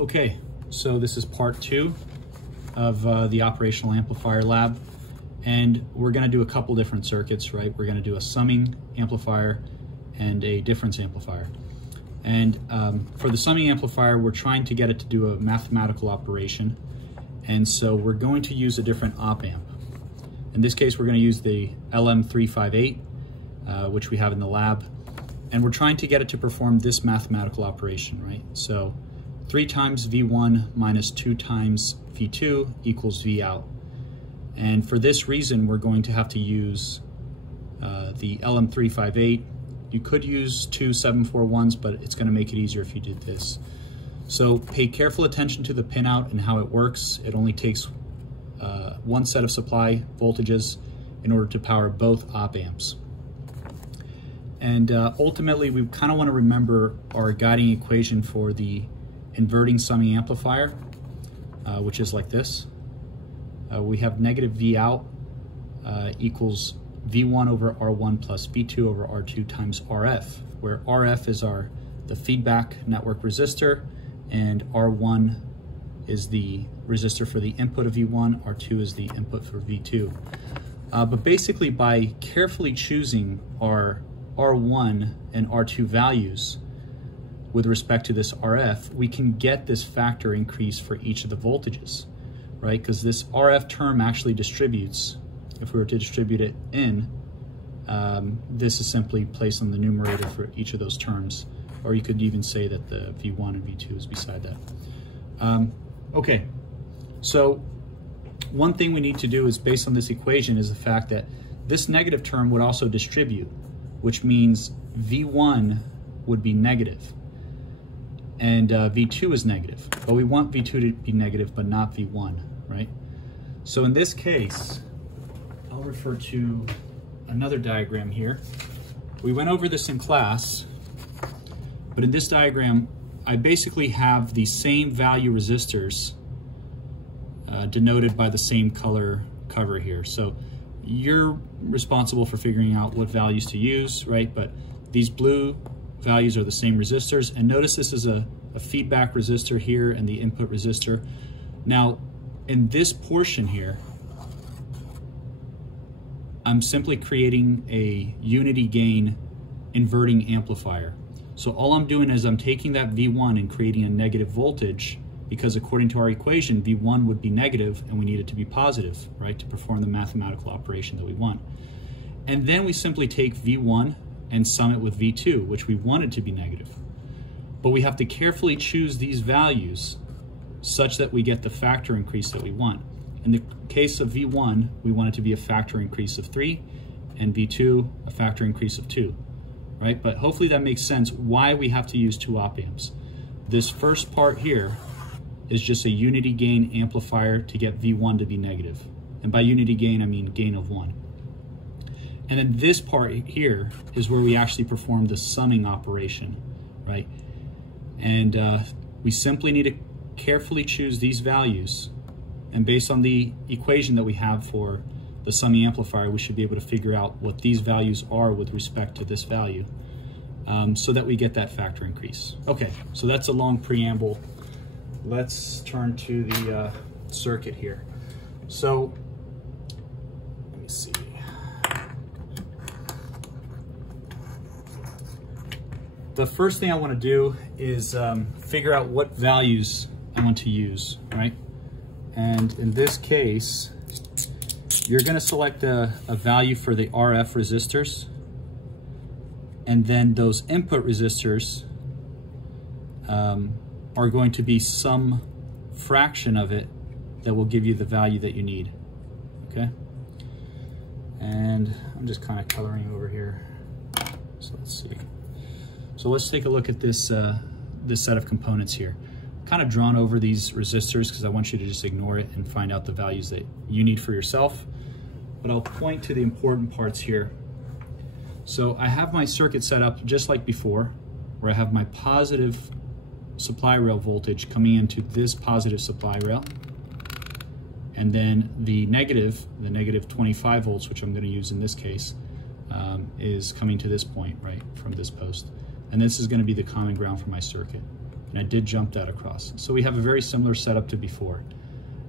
Okay, so this is part 2 of the operational amplifier lab, and we're going to do a couple different circuits, right? We're going to do a summing amplifier and a difference amplifier. And for the summing amplifier, we're trying to get it to do a mathematical operation, and so we're going to use a different op amp. In this case, we're going to use the LM358, which we have in the lab, and we're trying to get it to perform this mathematical operation, right? So 3 times V1 minus 2 times V2 equals V out. And for this reason, we're going to have to use the LM358. You could use 2 741s, but it's going to make it easier if you did this. So pay careful attention to the pinout and how it works. It only takes one set of supply voltages in order to power both op amps. And ultimately, we kind of want to remember our guiding equation for the inverting summing amplifier, which is like this. We have negative V out equals V1 over R1 plus V2 over R2 times RF, where RF is the feedback network resistor, and R1 is the resistor for the input of V1, R2 is the input for V2. But basically, by carefully choosing our R1 and R2 values with respect to this RF, we can get this factor increase for each of the voltages, right? Because this RF term actually distributes. If we were to distribute it in, this is simply placed on the numerator for each of those terms, or you could even say that the V1 and V2 is beside that. Okay, so one thing we need to do is, based on this equation, is the fact that this negative term would also distribute, which means V1 would be negative and V2 is negative, but we want V2 to be negative but not V1, right? So in this case, I'll refer to another diagram here. We went over this in class, but in this diagram, I basically have the same value resistors denoted by the same color cover here. So you're responsible for figuring out what values to use, right? But these blue values are the same resistors. And notice this is a feedback resistor here and the input resistor. Now, in this portion here, I'm simply creating a unity gain inverting amplifier. So all I'm doing is I'm taking that V1 and creating a negative voltage, because according to our equation, V1 would be negative and we need it to be positive, right, to perform the mathematical operation that we want. And then we simply take V1 and sum it with V2, which we wanted to be negative. But we have to carefully choose these values such that we get the factor increase that we want. In the case of V1, we want it to be a factor increase of 3, and V2, a factor increase of 2, right? But hopefully that makes sense why we have to use 2 op amps. This first part here is just a unity gain amplifier to get V1 to be negative. And by unity gain, I mean gain of 1. And then this part here is where we actually perform the summing operation, right? And we simply need to carefully choose these values. And based on the equation that we have for the summing amplifier, we should be able to figure out what these values are with respect to this value, so that we get that factor increase. Okay, so that's a long preamble. Let's turn to the circuit here. So, let me see. The first thing I want to do is figure out what values I want to use, right? And in this case, you're going to select a value for the RF resistors, and then those input resistors are going to be some fraction of it that will give you the value that you need, okay? And I'm just kind of coloring over here. So let's see. So let's take a look at this, this set of components here. Kind of drawn over these resistors because I want you to just ignore it and find out the values that you need for yourself. But I'll point to the important parts here. So I have my circuit set up just like before, where I have my positive supply rail voltage coming into this positive supply rail, and then the negative 25 volts, which I'm going to use in this case, is coming to this point, right, from this post. And this is going to be the common ground for my circuit. and I did jump that across. So we have a very similar setup to before.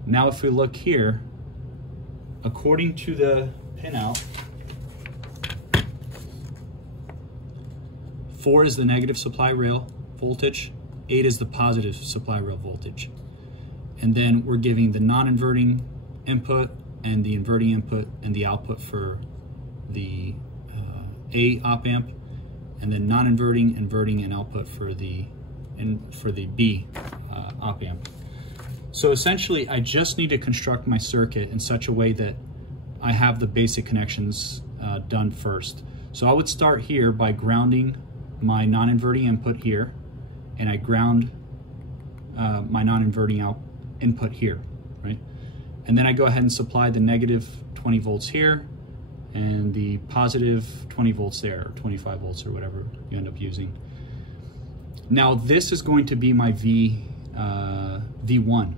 Now if we look here, according to the pinout, 4 is the negative supply rail voltage, 8 is the positive supply rail voltage. And then we're giving the non-inverting input and the inverting input and the output for the A op amp, and then non-inverting, inverting, and output for the B op amp. So essentially, I just need to construct my circuit in such a way that I have the basic connections done first. So I would start here by grounding my non-inverting input here, and I ground my non-inverting input here, right? And then I go ahead and supply the negative 20 volts here and the positive 20 volts there, or 25 volts or whatever you end up using. Now this is going to be my V1.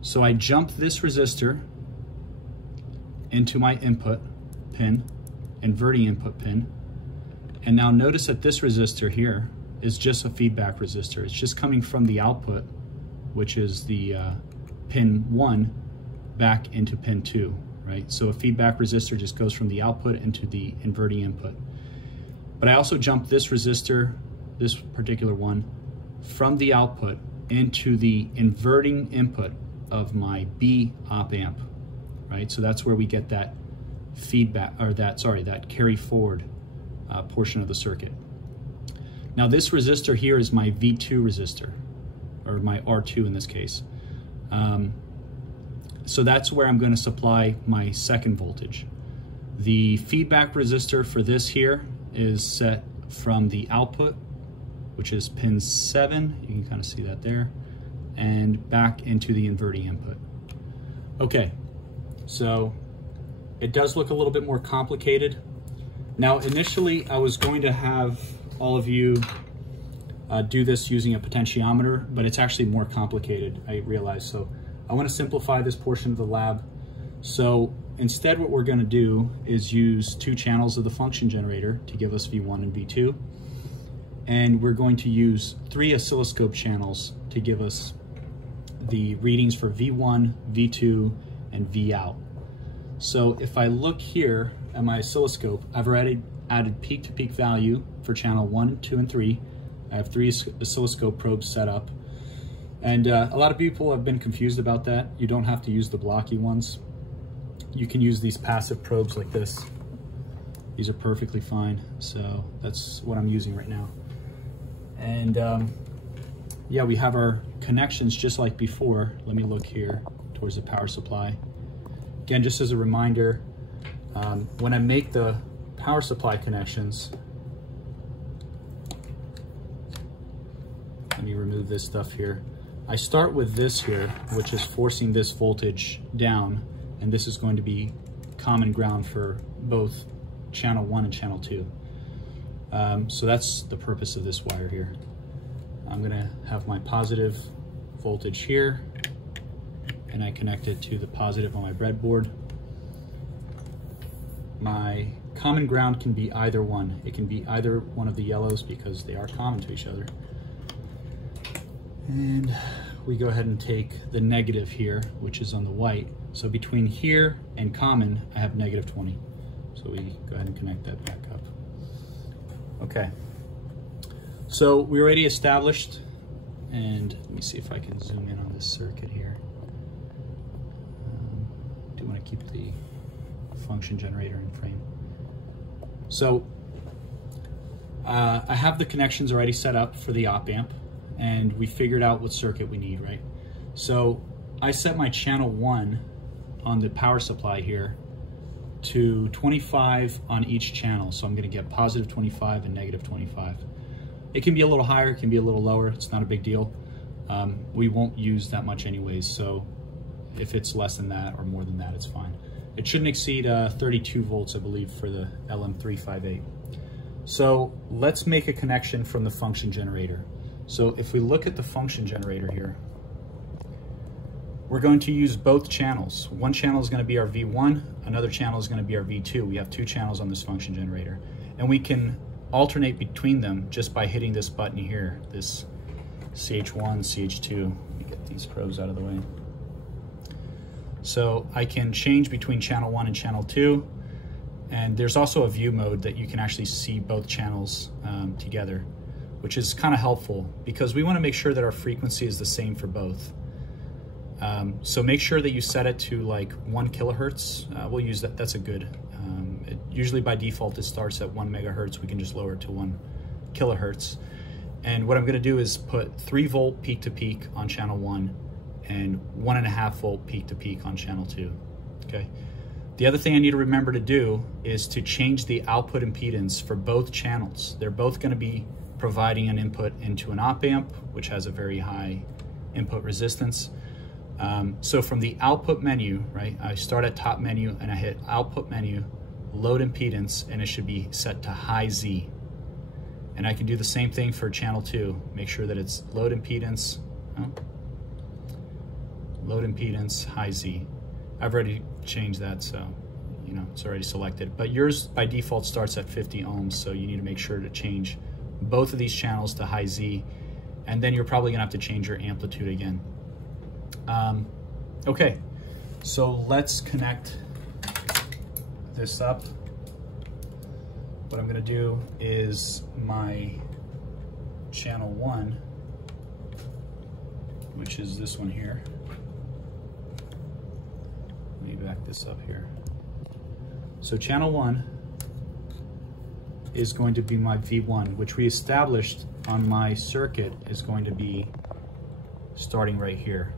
So I jump this resistor into my input pin, inverting input pin, and now notice that this resistor here is just a feedback resistor. It's just coming from the output, which is the pin 1, back into pin 2, right? So a feedback resistor just goes from the output into the inverting input. But I also jump this resistor, this particular one, from the output into the inverting input of my B op amp, right? So that's where we get that feedback, or that carry forward portion of the circuit. Now this resistor here is my V2 resistor, or my R2 in this case. So that's where I'm going to supply my second voltage. The feedback resistor for this here is set from the output, which is pin 7, you can kind of see that there, and back into the inverting input. Okay, so it does look a little bit more complicated. Now initially I was going to have all of you do this using a potentiometer, but it's actually more complicated, I realize. So I want to simplify this portion of the lab. So instead what we're going to do is use 2 channels of the function generator to give us V1 and V2. And we're going to use 3 oscilloscope channels to give us the readings for V1, V2, and V out. So if I look here at my oscilloscope, I've already added peak-to-peak value for channel 1, 2, and 3. I have 3 oscilloscope probes set up. And a lot of people have been confused about that. You don't have to use the blocky ones. You can use these passive probes like this. These are perfectly fine. So that's what I'm using right now. And yeah, we have our connections just like before. Let me look here towards the power supply. Again, just as a reminder, when I make the power supply connections, let me remove this stuff here. I start with this here, which is forcing this voltage down, and this is going to be common ground for both channel 1 and channel 2. So that's the purpose of this wire here. I'm gonna have my positive voltage here, and I connect it to the positive on my breadboard. My common ground can be either one. It can be either one of the yellows because they are common to each other. And we go ahead and take the negative here, which is on the white. So between here and common, I have negative 20. So we go ahead and connect that back up. Okay. So we already established, and let me see if I can zoom in on this circuit here. Do want to keep the function generator in frame. So I have the connections already set up for the op amp, and we figured out what circuit we need, right? So I set my channel 1 on the power supply here to 25 on each channel. So I'm going to get positive 25 and negative 25. It can be a little higher, it can be a little lower. It's not a big deal. We won't use that much anyways. So if it's less than that or more than that, it's fine. It shouldn't exceed 32 volts, I believe, for the LM358. So let's make a connection from the function generator. So if we look at the function generator here, we're going to use both channels. One channel is going to be our V1, another channel is going to be our V2. We have 2 channels on this function generator. And we can alternate between them just by hitting this button here, this CH1, CH2. Let me get these probes out of the way. So I can change between channel 1 and channel 2, and there's also a view mode that you can actually see both channels together, which is kind of helpful because we want to make sure that our frequency is the same for both. So make sure that you set it to like 1 kilohertz. We'll use that, that's a good, usually by default it starts at 1 megahertz. We can just lower it to 1 kilohertz. And what I'm gonna do is put 3 volt peak to peak on channel 1 and 1.5 volt peak to peak on channel 2, okay? The other thing I need to remember to do is to change the output impedance for both channels. They're both gonna be providing an input into an op amp, which has a very high input resistance. So from the output menu, right, I start at top menu and I hit output menu, load impedance, and it should be set to high Z. And I can do the same thing for channel 2. Make sure that it's load impedance, load impedance, high Z. I've already changed that, so you know it's already selected. But yours by default starts at 50 ohms, so you need to make sure to change both of these channels to high Z, and then you're probably gonna have to change your amplitude again. Okay, so let's connect this up. What I'm gonna do is my channel 1, which is this one here. Let me back this up here. So channel 1 is going to be my V1, which we established on my circuit is going to be starting right here.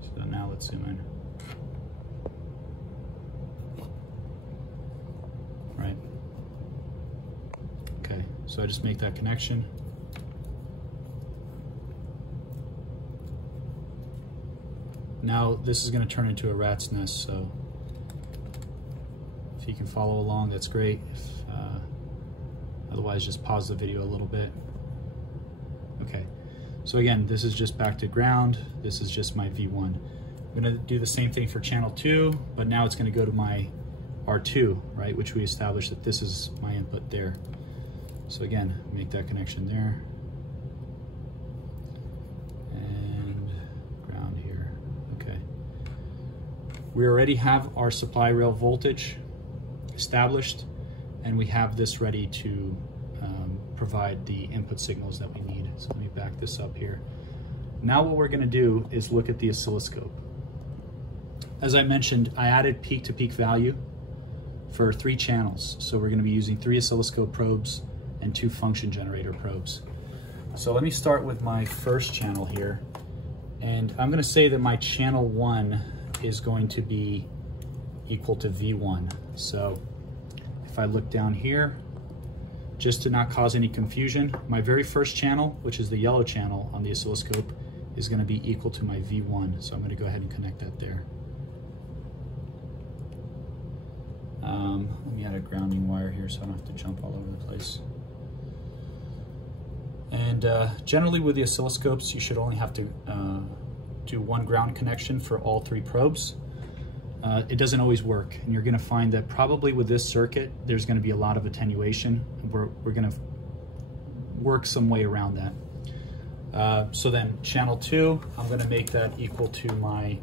So now let's zoom in. Right. Okay, so I just make that connection. Now this is going to turn into a rat's nest, so if you can follow along, that's great. Otherwise, just pause the video a little bit. Okay, so again, this is just back to ground. This is just my V1. I'm going to do the same thing for channel 2, but now it's going to go to my R2, right, which we established that this is my input there. So again, make that connection there. And ground here, okay. We already have our supply rail voltage established, and we have this ready to provide the input signals that we need. So let me back this up here. Now what we're gonna do is look at the oscilloscope. As I mentioned, I added peak to peak value for 3 channels. So we're gonna be using 3 oscilloscope probes and 2 function generator probes. So let me start with my first channel here. And I'm gonna say that my channel 1 is going to be equal to V1. So if I look down here, just to not cause any confusion, my very first channel, which is the yellow channel on the oscilloscope, is going to be equal to my V1. So I'm going to go ahead and connect that there. Let me add a grounding wire here so I don't have to jump all over the place. And generally with the oscilloscopes, you should only have to do 1 ground connection for all 3 probes. It doesn't always work, and you're going to find that probably with this circuit there's going to be a lot of attenuation. We're going to work some way around that. So then channel 2, I'm going to make that equal to my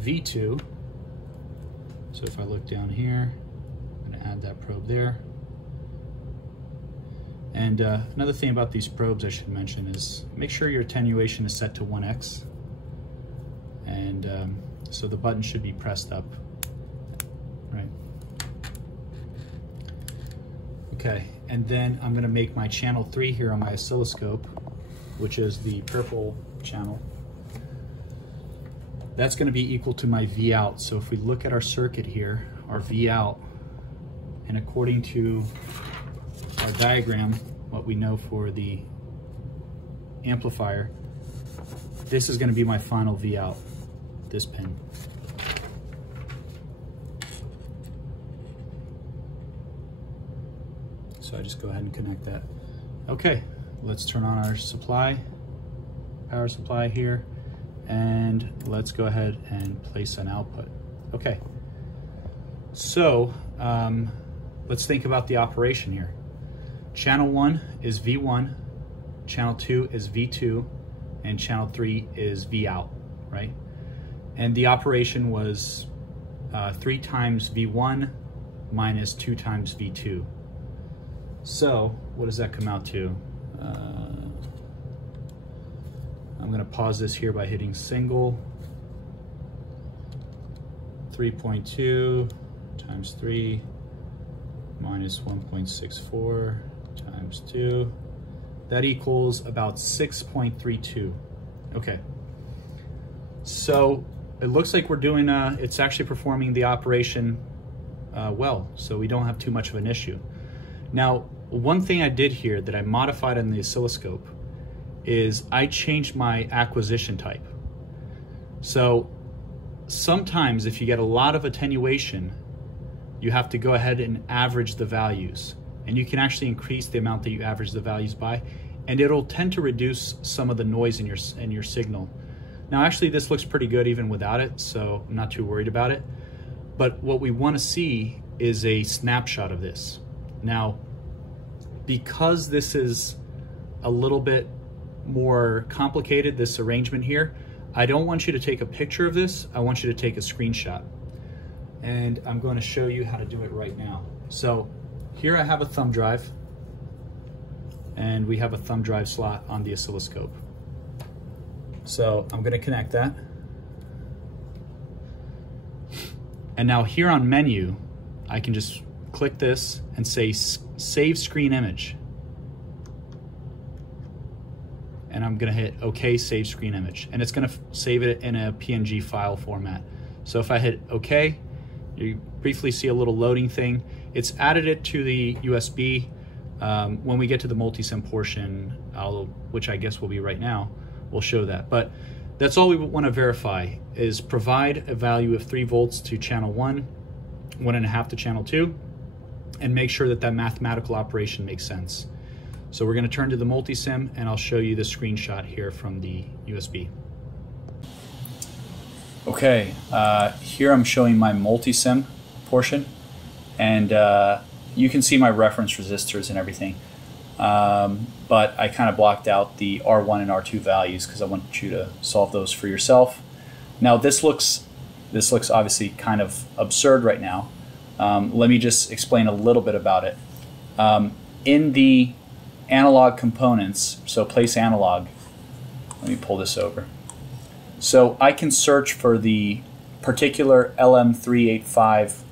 V2. So if I look down here, I'm going to add that probe there. And another thing about these probes I should mention is make sure your attenuation is set to 1x, and so the button should be pressed up, right? Okay, and then I'm gonna make my channel 3 here on my oscilloscope, which is the purple channel. That's gonna be equal to my V out. So if we look at our circuit here, our V out, and according to our diagram, what we know for the amplifier, this is gonna be my final V out. This pin. So I just go ahead and connect that. Okay, let's turn on our supply, power supply here, and let's go ahead and place an output. Okay, so let's think about the operation here. Channel 1 is V1, channel 2 is V2, and channel 3 is V out, right? And the operation was 3 times V1 minus 2 times V2. So what does that come out to? I'm gonna pause this here by hitting single. 3.2 times 3 minus 1.64 times 2. That equals about 6.32. Okay. So it looks like we're doing, it's actually performing the operation well, so we don't have too much of an issue. Now, one thing I did here that I modified on the oscilloscope is I changed my acquisition type. So sometimes if you get a lot of attenuation, you have to go ahead and average the values. And you can actually increase the amount that you average the values by, and it'll tend to reduce some of the noise in your signal. Now actually this looks pretty good even without it, so I'm not too worried about it. But what we want to see is a snapshot of this. Now, because this is a little bit more complicated, this arrangement here, I don't want you to take a picture of this, I want you to take a screenshot. And I'm going to show you how to do it right now. So here I have a thumb drive, and we have a thumb drive slot on the oscilloscope. So I'm going to connect that. And now here on menu, I can just click this and say save screen image. And I'm gonna hit OK, save screen image. And it's gonna save it in a PNG file format. So if I hit OK, you briefly see a little loading thing. It's added it to the USB. When we get to the multisim portion, which I guess will be right now, we'll show that. But that's all we want to verify, is provide a value of 3 volts to channel 1, 1.5 to channel 2, and make sure that that mathematical operation makes sense. So we're going to turn to the multisim, and I'll show you the screenshot here from the USB. Okay, here I'm showing my multisim portion, and you can see my reference resistors and everything. But I kind of blocked out the R1 and R2 values because I want you to solve those for yourself. Now this looks obviously kind of absurd right now. Let me just explain a little bit about it. In the analog components, so place analog, let me pull this over. So I can search for the particular LM385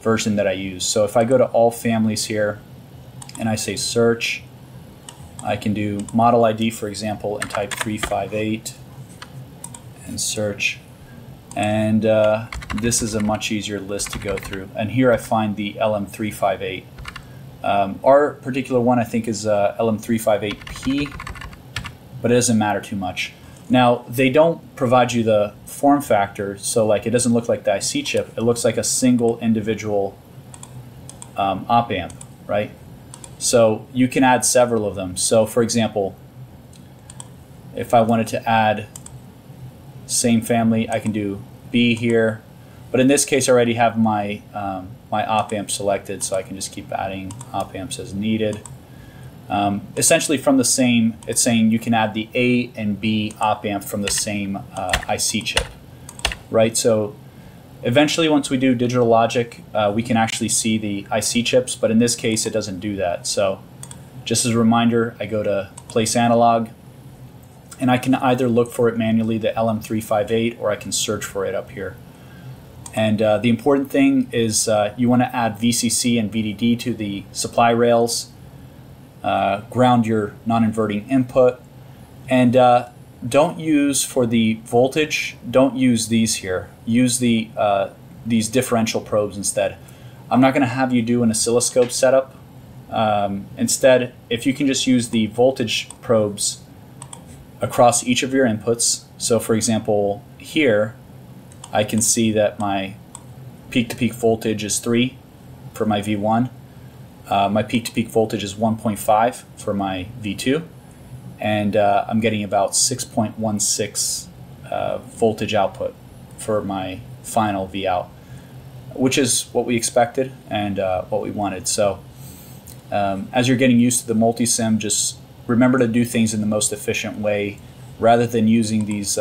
version that I use. So if I go to all families here and I say search, I can do model ID, for example, and type 358 and search. And this is a much easier list to go through. And here I find the LM358. Our particular one I think is LM358P, but it doesn't matter too much. Now, they don't provide you the form factor, so like it doesn't look like the IC chip. It looks like a single individual op amp, right? So you can add several of them. So for example, if I wanted to add same family, I can do B here. But in this case, I already have my my op amp selected, so I can just keep adding op amps as needed. Essentially from the same, it's saying you can add the A and B op amp from the same IC chip, right? So eventually once we do digital logic, we can actually see the IC chips, but in this case it doesn't do that. So just as a reminder, I go to place analog, and I can either look for it manually, the LM358, or I can search for it up here. And the important thing is you want to add VCC and VDD to the supply rails, ground your non-inverting input, and don't use for the voltage, don't use these here. Use the these differential probes instead. I'm not going to have you do an oscilloscope setup. Instead, if you can just use the voltage probes across each of your inputs. So for example, here I can see that my peak-to-peak voltage is 3 for my V1. My peak-to-peak voltage is 1.5 for my V2. And I'm getting about 6.16 voltage output for my final V out, which is what we expected and what we wanted. So as you're getting used to the multisim, just remember to do things in the most efficient way. rather than using these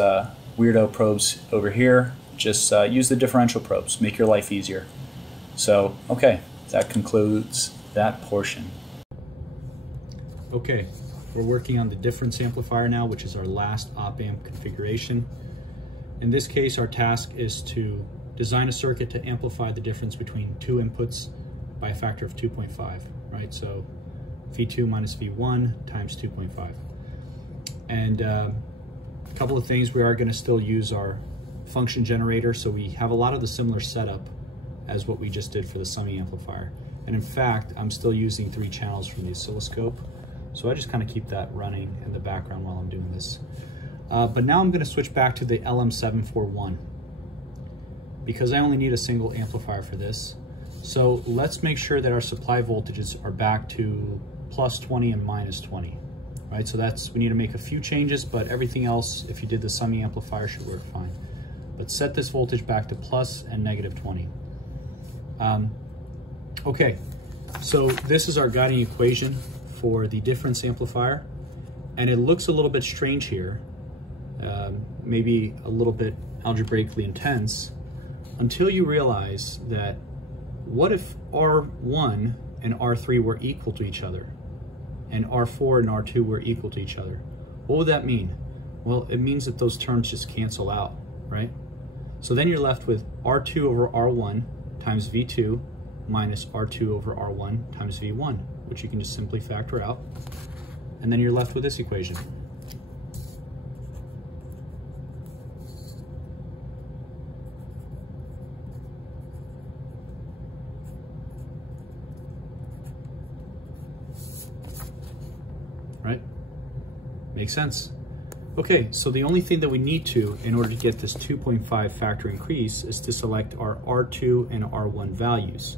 weirdo probes over here, just use the differential probes. Make your life easier. So, okay, that concludes that portion. Okay, we're working on the difference amplifier now, which is our last op-amp configuration. In this case, our task is to design a circuit to amplify the difference between two inputs by a factor of 2.5, right? So V2 minus V1 times 2.5. And a couple of things, we are going to still use our function generator, so we have a lot of the similar setup as what we just did for the summing amplifier. And in fact, I'm still using 3 channels from the oscilloscope, so I just kind of keep that running in the background while I'm doing this. But now I'm going to switch back to the LM741 because I only need a single amplifier for this. So let's make sure that our supply voltages are back to plus 20 and minus 20, right? So we need to make a few changes, but everything else, if you did the summing amplifier, should work fine. But set this voltage back to plus and negative 20. Okay, so this is our guiding equation for the difference amplifier, and it looks a little bit strange here, maybe a little bit algebraically intense, until you realize that what if R1 and R3 were equal to each other, and R4 and R2 were equal to each other? What would that mean? Well, it means that those terms just cancel out, right? So then you're left with R2 over R1 times V2 minus R2 over R1 times V1, which you can just simply factor out. And then you're left with this equation. Right? Makes sense. Okay, so the only thing that we need to, in order to get this 2.5 factor increase, is to select our R2 and R1 values,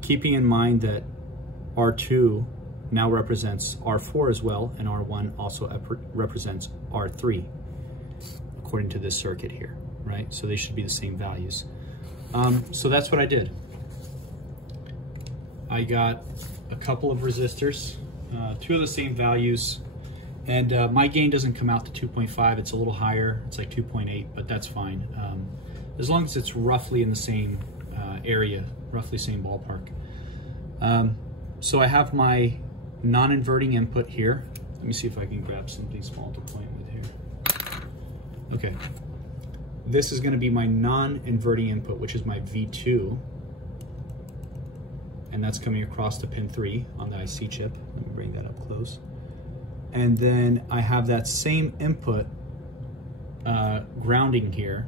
keeping in mind that R2 now represents R4 as well, and R1 also represents R3, according to this circuit here, right? So they should be the same values. So that's what I did. I got a couple of resistors, 2 of the same values, and my gain doesn't come out to 2.5, it's a little higher, it's like 2.8, but that's fine. As long as it's roughly in the same area, roughly same ballpark. So I have my non-inverting input here. Let me see if I can grab something small to point with here. Okay, this is gonna be my non-inverting input, which is my V2, and that's coming across to pin 3 on the IC chip. Let me bring that up close. And then I have that same input grounding here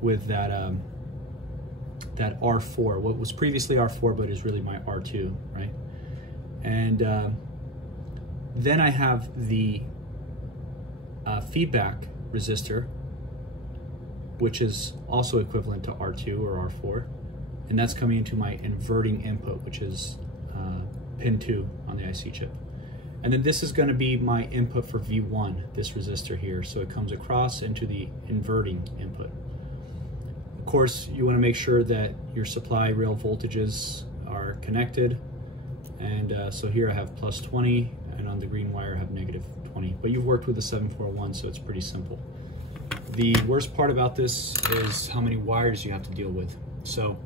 with that that R4, what was previously R4 but is really my R2, right? And then I have the feedback resistor, which is also equivalent to R2 or R4, and that's coming into my inverting input, which is pin 2 on the IC chip. And then this is going to be my input for V1, this resistor here, so it comes across into the inverting input. Of course, you want to make sure that your supply rail voltages are connected, and so here I have plus 20, and on the green wire I have negative 20, but you've worked with the 741, so it's pretty simple. The worst part about this is how many wires you have to deal with. So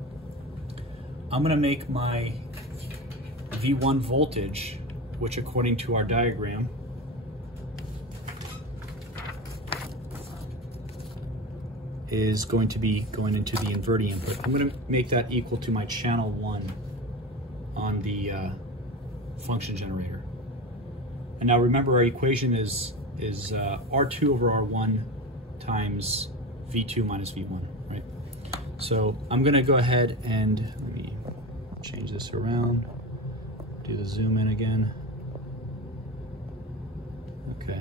I'm going to make my V1 voltage, which according to our diagram is going to be going into the inverting input. I'm going to make that equal to my channel 1 on the function generator. And now remember, our equation is R2 over R1 times V2 minus V1, right? So I'm going to go ahead and let me change this around, do the zoom in again. Okay.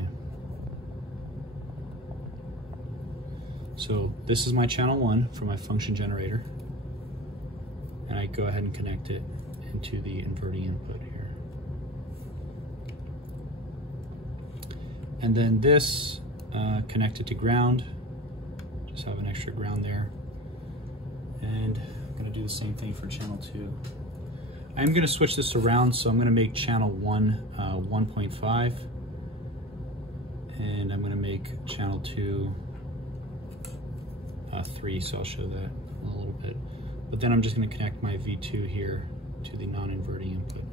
So this is my channel 1 for my function generator, and I go ahead and connect it into the inverting input here. And then this connected to ground, just have an extra ground there. And I'm going to do the same thing for channel 2. I'm going to switch this around, so I'm going to make channel 1 1.5. And I'm gonna make channel 2 3, so I'll show that in a little bit. But then I'm just gonna connect my V2 here to the non-inverting input.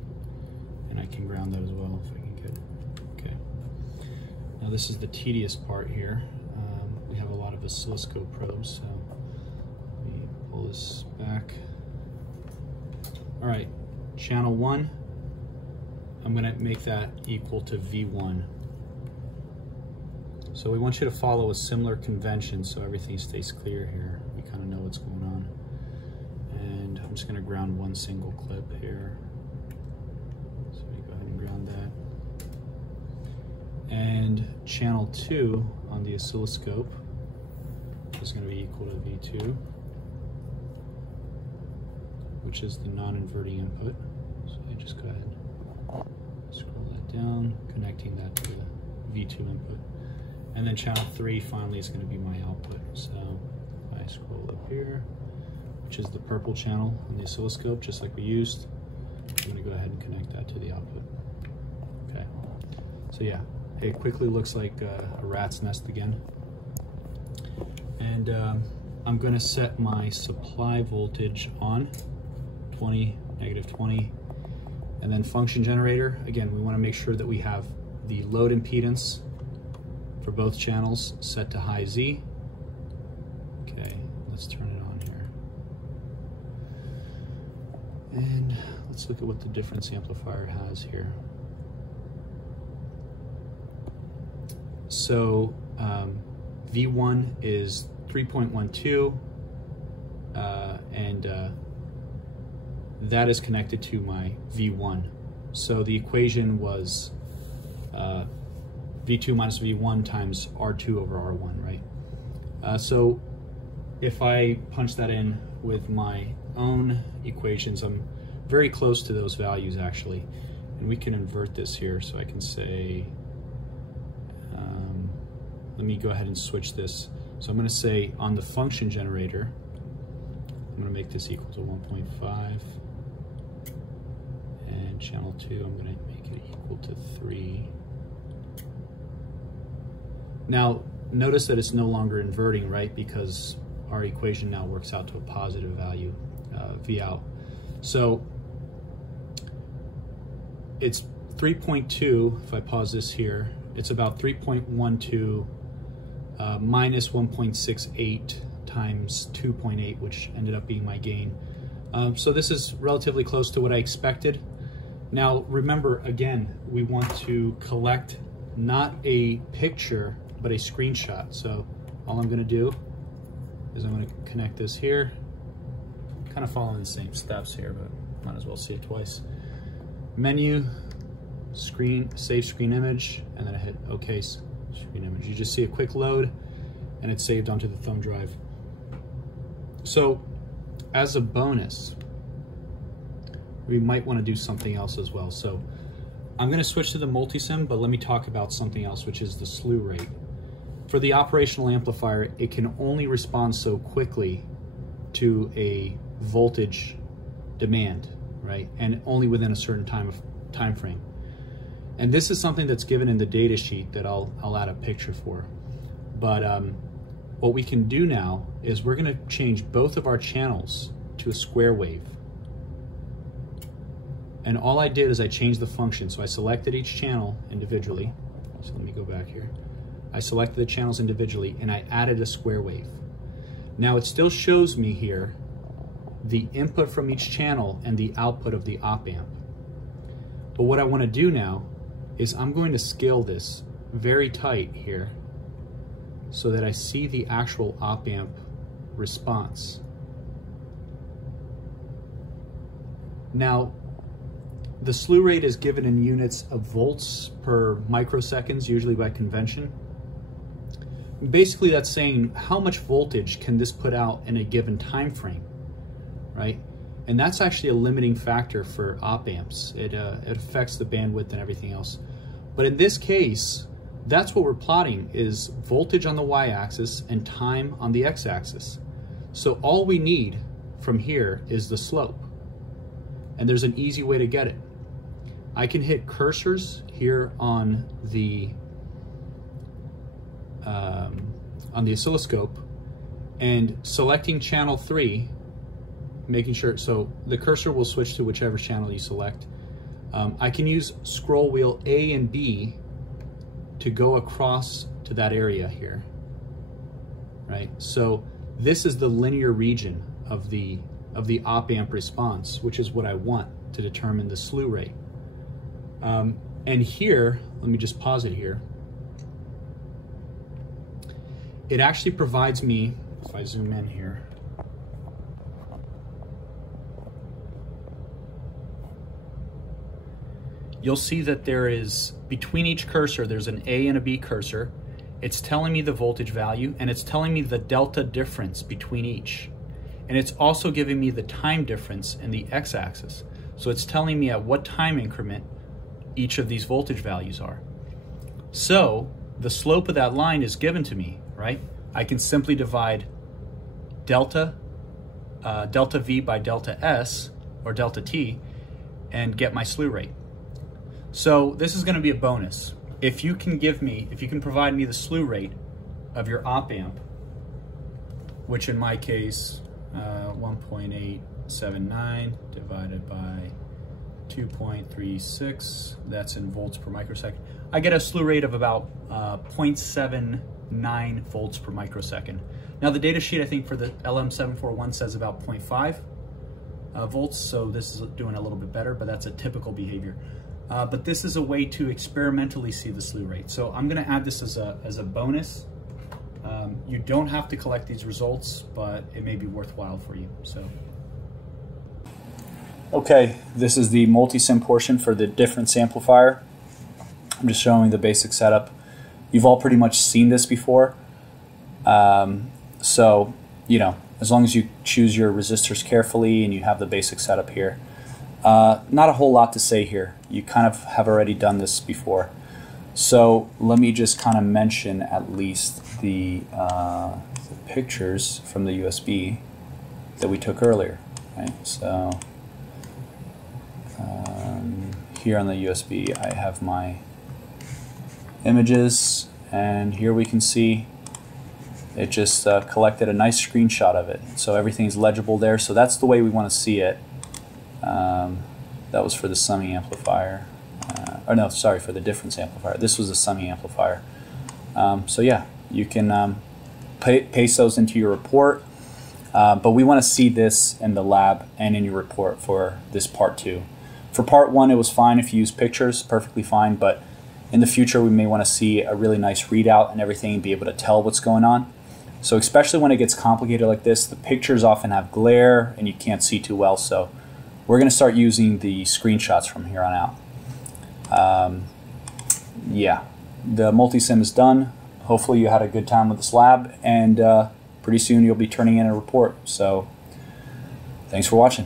And I can ground that as well if I can get it. Okay. Now this is the tedious part here. We have a lot of oscilloscope probes, so let me pull this back. All right, channel 1, I'm gonna make that equal to V1. So we want you to follow a similar convention so everything stays clear here. You kind of know what's going on. And I'm just gonna ground one single clip here. So we go ahead and ground that. And channel 2 on the oscilloscope is gonna be equal to V2, which is the non-inverting input. So you just go ahead and scroll that down, connecting that to the V2 input. And then channel 3 finally is going to be my output. So if I scroll up here, which is the purple channel on the oscilloscope, just like we used, I'm going to go ahead and connect that to the output. Okay. So yeah, it quickly looks like a rat's nest again. And I'm going to set my supply voltage on 20, -20, and then function generator. Again, we want to make sure that we have the load impedance for both channels set to high Z. Okay, let's turn it on here. And let's look at what the difference amplifier has here. So V1 is 3.12, and that is connected to my V1. So the equation was V2 minus V1 times R2 over R1, right? So if I punch that in with my own equations, I'm very close to those values actually. And we can invert this here, so I can say, let me go ahead and switch this. So I'm gonna say on the function generator, I'm gonna make this equal to 1.5. And channel 2, I'm gonna make it equal to 3. Now, notice that it's no longer inverting, right? Because our equation now works out to a positive value, V out. So it's 3.2, if I pause this here, it's about 3.12 minus 1.68 times 2.8, which ended up being my gain. So this is relatively close to what I expected. Now, remember, again, we want to collect not a picture, but a screenshot. So all I'm gonna do is I'm gonna connect this here, kind of following the same steps here, but might as well see it twice. Menu, screen, save screen image, and then I hit OK screen image. You just see a quick load and it's saved onto the thumb drive. So as a bonus, we might want to do something else as well. So I'm going to switch to the Multisim, but let me talk about something else, which is the slew rate. For the operational amplifier, it can only respond so quickly to a voltage demand, right? And only within a certain time frame. And this is something that's given in the data sheet that I'll add a picture for. But what we can do now is we're going to change both of our channels to a square wave. And all I did is I changed the function. So I selected each channel individually. So let me go back here. I selected the channels individually and I added a square wave. Now it still shows me here the input from each channel and the output of the op amp. But what I want to do now is I'm going to scale this very tight here so that I see the actual op amp response. Now, the slew rate is given in units of volts per microseconds, usually by convention. Basically, that's saying how much voltage can this put out in a given time frame, right? And that's actually a limiting factor for op amps. It affects the bandwidth and everything else. But in this case, that's what we're plotting is voltage on the y-axis and time on the x-axis. So all we need from here is the slope. And there's an easy way to get it. I can hit cursors here on the oscilloscope and selecting channel 3, making sure, so the cursor will switch to whichever channel you select. I can use scroll wheel A and B to go across to that area here, right? So this is the linear region of the op-amp response, which is what I want to determine the slew rate. And here, let me just pause it here. It actually provides me, if I zoom in here, you'll see that there is, between each cursor, there's an A and a B cursor. It's telling me the voltage value, and it's telling me the delta difference between each. And it's also giving me the time difference in the x-axis. So it's telling me at what time increment each of these voltage values are. So the slope of that line is given to me, right? I can simply divide delta V by delta S, or delta T, and get my slew rate. So this is going to be a bonus. If you can provide me the slew rate of your op-amp, which in my case, 1.879 divided by 2.36, that's in volts per microsecond. I get a slew rate of about 0.79 volts per microsecond. Now the data sheet, I think for the LM741 says about 0.5 volts, so this is doing a little bit better, but that's a typical behavior. But this is a way to experimentally see the slew rate. So I'm gonna add this as a bonus. You don't have to collect these results, but it may be worthwhile for you. So. Okay, this is the multisim portion for the difference amplifier. I'm just showing the basic setup. You've all pretty much seen this before. So, you know, as long as you choose your resistors carefully and you have the basic setup here. Not a whole lot to say here. You kind of have already done this before. So let me just kind of mention at least the pictures from the USB that we took earlier. Right? So here on the USB I have my images, and here we can see it just collected a nice screenshot of it. So everything's legible there. So that's the way we want to see it. That was for the summing amplifier. Or no, sorry, for the difference amplifier. This was a summing amplifier. So yeah, you can paste those into your report, but we want to see this in the lab and in your report for this part 2. For part 1, it was fine if you use pictures, perfectly fine, but in the future we may want to see a really nice readout and everything and be able to tell what's going on. So especially when it gets complicated like this, the pictures often have glare and you can't see too well, so we're going to start using the screenshots from here on out. Yeah, the multisim is done. Hopefully you had a good time with this lab, and pretty soon you'll be turning in a report. So thanks for watching.